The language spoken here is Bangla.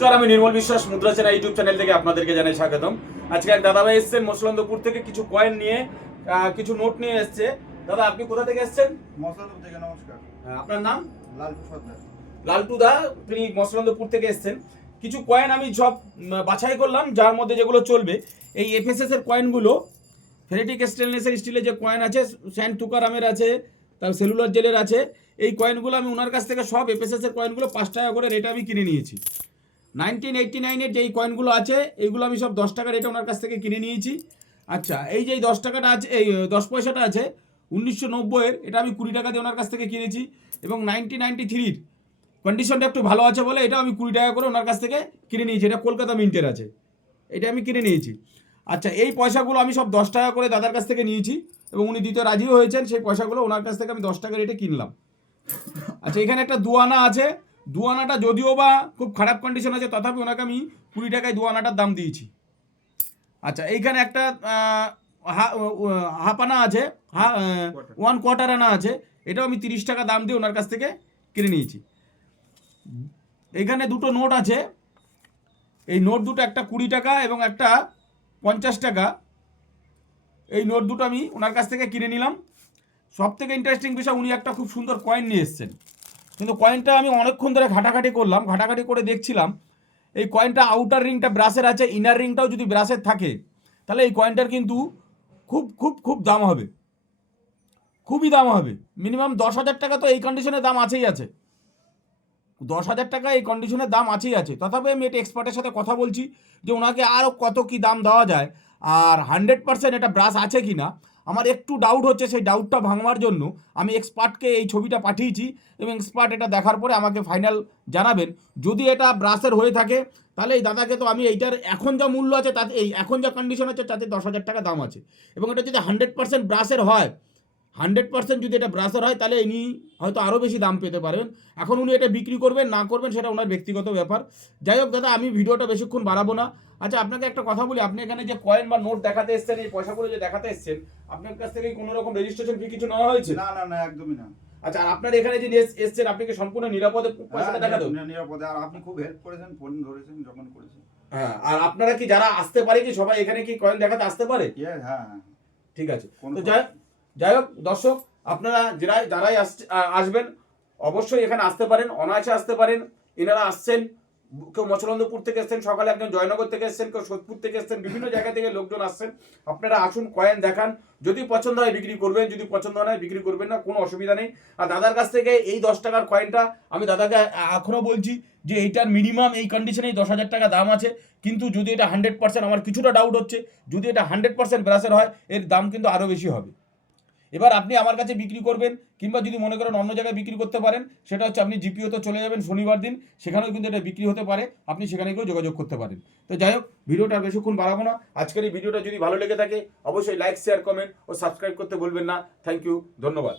নমস্কার আমি নির্মল বিশ্বাস মুদ্রা চেনা ইউটিউব চ্যানেল থেকে আপনাদেরকে জানাই স্বাগতম। আজকে এক দাদাভাই এসছেন মসলন্দপুর থেকে কিছু কয়েন নিয়ে কিছু নোট নিয়ে এসছে। দাদা আপনি কোথা থেকে এসছেন? মশলাদুর থেকে নমস্কার। আপনার নাম? লালটু সর্দার। লালটু দা তিনি মসলন্দপুর থেকে এসছেন। কিছু কয়েন আমি সব বাছাই করলাম যার মধ্যে যেগুলো চলবে। এই এফএসএস এর কয়েনগুলো ফেরেটিক স্টেনলেসের স্টিলের যে কয়েন আছে স্যান্ড তুকারামের আছে তার সেলুলার জেলের আছে এই কয়েনগুলো আমি ওনার কাছ থেকে সব এফএসএস এর কয়েনগুলো পাঁচ টাকা করে রেটে আমি কিনে নিয়েছি। নাইনটিন এইটটি নাইনের যেই কয়েনগুলো আছে, এইগুলো আমি সব দশ টাকা রেটে ওনার কাছ থেকে কিনে নিয়েছি। আচ্ছা এই যে দশ টাকাটা আছে, এই দশ পয়সাটা আছে, উনিশশো নব্বইয়ের এটা আমি কুড়ি টাকা দিয়ে ওনার কাছ থেকে কিনেছি এবং নাইনটিন নাইনটি থ্রির কন্ডিশনটা একটু ভালো আছে বলে এটা আমি কুড়ি টাকা করে ওনার কাছ থেকে কিনে নিয়েছি। এটা কলকাতা মিন্টের আছে। এটা আমি কিনে নিয়েছি। আচ্ছা এই পয়সাগুলো আমি সব দশ টাকা করে দাদার কাছ থেকে নিয়েছি এবং উনি দিতে রাজিও হয়েছেন, সেই পয়সাগুলো ওনার কাছ থেকে আমি দশ টাকা রেটে কিনলাম। আচ্ছা এখানে একটা দুয়ানা আছে দুয়ানাটা যদিও বা খুব খারাপ কন্ডিশন আছে তথাপি ওনাকে আমি কুড়ি টাকায় দুয়ানাটার দাম দিয়েছি। আচ্ছা এইখানে একটা হাফ আনা আছে ওয়ান কোয়ার্টার আনা আছে এটাও আমি তিরিশ টাকা দাম দিয়ে ওনার কাছ থেকে কিনে নিয়েছি। এখানে দুটো নোট আছে এই নোট দুটো একটা কুড়ি টাকা এবং একটা পঞ্চাশ টাকা। এই নোট দুটো আমি ওনার কাছ থেকে কিনে নিলাম। সব থেকে ইন্টারেস্টিং বিষয় উনি একটা খুব সুন্দর কয়েন নিয়ে এসেছেন। কিন্তু কয়েনটা আমি অনেকক্ষণ ধরে ঘাটাঘাটি করলাম, ঘাটাঘাটি করে দেখছিলাম, এই কয়েনটা আউটার রিংটা ব্রাশের আছে ইনার রিংটাও যদি ব্রাশের থাকে, তাহলে এই কয়েনটার কিন্তু খুব খুব খুব দাম হবে। খুবই দাম হবে। মিনিমাম দশ হাজার টাকা তো এই কন্ডিশনের দাম আছেই আছে। দশ হাজার টাকা এই কন্ডিশনের দাম আছেই আছে। তথাপি আমি এটা এক্সপার্টের সাথে কথা বলছি যে ওনাকে আরও কত কি দাম দেওয়া যায়, আর হান্ড্রেড পার্সেন্ট এটা ব্রাশ আছে কি না আমার একটু ডাউট হচ্ছে সেই ডাউটটা ভাঙবার জন্য। আমি এক্সপার্টকে এই ছবিটা পাঠিয়েছি এবং এক্সপার্ট এটা দেখার পরে আমাকে ফাইনাল জানাবেন। যদি এটা ব্রাশের হয়ে থাকে, তাহলে এই দাদাকে তো আমি এইটার এখন যা মূল্য আছে তাতে এই এখন যা কন্ডিশন আছে তাতে দশ হাজার টাকা দাম আছে। এবং এটা যদি হান্ড্রেড পার্সেন্ট ব্রাশের হয় হান্ড্রেড পার্সেন্ট যদি এটা ব্রাশের হয় তাহলে ইনি হয়তো আরও বেশি দাম পেতে পারবেন। এখন উনি এটা বিক্রি করবেন না করবেন সেটা ওনার ব্যক্তিগত ব্যাপার। যাই হোক দাদা আমি ভিডিওটা বেশিক্ষণ বাড়াবো না। আচ্ছা আপনাকে একটা কথা বলি আপনি এখানে যে কয়েন বা নোট দেখাতে এসছেন এই পয়সাগুলো যে দেখাতে এসছেন আপনার কাছ থেকে কোনো রকম রেজিস্ট্রেশন ফি কিছু নেওয়া হয়েছে? না না না একদমই না। আচ্ছা আর আপনার এখানে যে এস- এসছেন আপনি কি সম্পূর্ণ নিরাপদে পয়সাটা হ্যাঁ, দেখা দেবেন নিরাপদে। আর আপনি খুব হেল্প করেছেন ফোন ধরেছেন যখন করেছেন। হ্যাঁ আর আপনারা কি যারা আসতে পারে কি সবাই এখানে কি কয়েন দেখাতে আসতে পারে? ইয়ে হ্যাঁ। ঠিক আছে। তো যাই যাই হোক, দর্শক, আপনারা যারাই যারাই আসছে- আসবেন, অবশ্যই এখানে আসতে পারেন, অনায়াসে আসতে পারেন। এনারা আসছেন, কেউ মচলন্দপুর থেকে এসছেন, সকালে একজন জয়নগর থেকে এসছেন, কেউ সোদপুর থেকে এসছেন, বিভিন্ন জায়গা থেকে লোকজন আসছেন। আপনারা আসুন, কয়েন দেখান। যদি পছন্দ হয়, বিক্রি করবেন, যদি পছন্দ হয়, বিক্রি করবেন না, কোনো অসুবিধা নেই। আর দাদার কাছ থেকে এই দশ টাকার কয়েনটা আমি দাদাকে এ- এখনও বলছি যে, এইটার মিনিমাম এই কন্ডিশনেই দশ হাজার টাকা দাম আছে। কিন্তু যদি এটা হান্ড্রেড পার্সেন্ট আমার কিছুটা ডাউট হচ্ছে, যদি এটা হান্ড্রেড পার্সেন্ট হয়, এর দাম কিন্তু আরও বেশি হবে। এবার আপনি আমার কাছে বিক্রি করবেন, কিংবা যদি মনে করেন অন্য জায়গায় বিক্রি করতে পারেন, সেটা হচ্ছে আপনি জিপিওতে চলে যাবেন শনিবার দিন, সেখানেও কিন্তু এটা বিক্রি হতে পারে, আপনি সেখানে গিয়েও যোগাযোগ করতে পারেন। তো যাই হোক, ভিডিওটা বেশিক্ষণ বাড়াবো না। আজকের এই ভিডিওটা যদি ভালো লেগে থাকে, অবশ্যই লাইক শেয়ার কমেন্ট ও সাবস্ক্রাইব করতে বলবেন না। থ্যাংক ইউ ধন্যবাদ।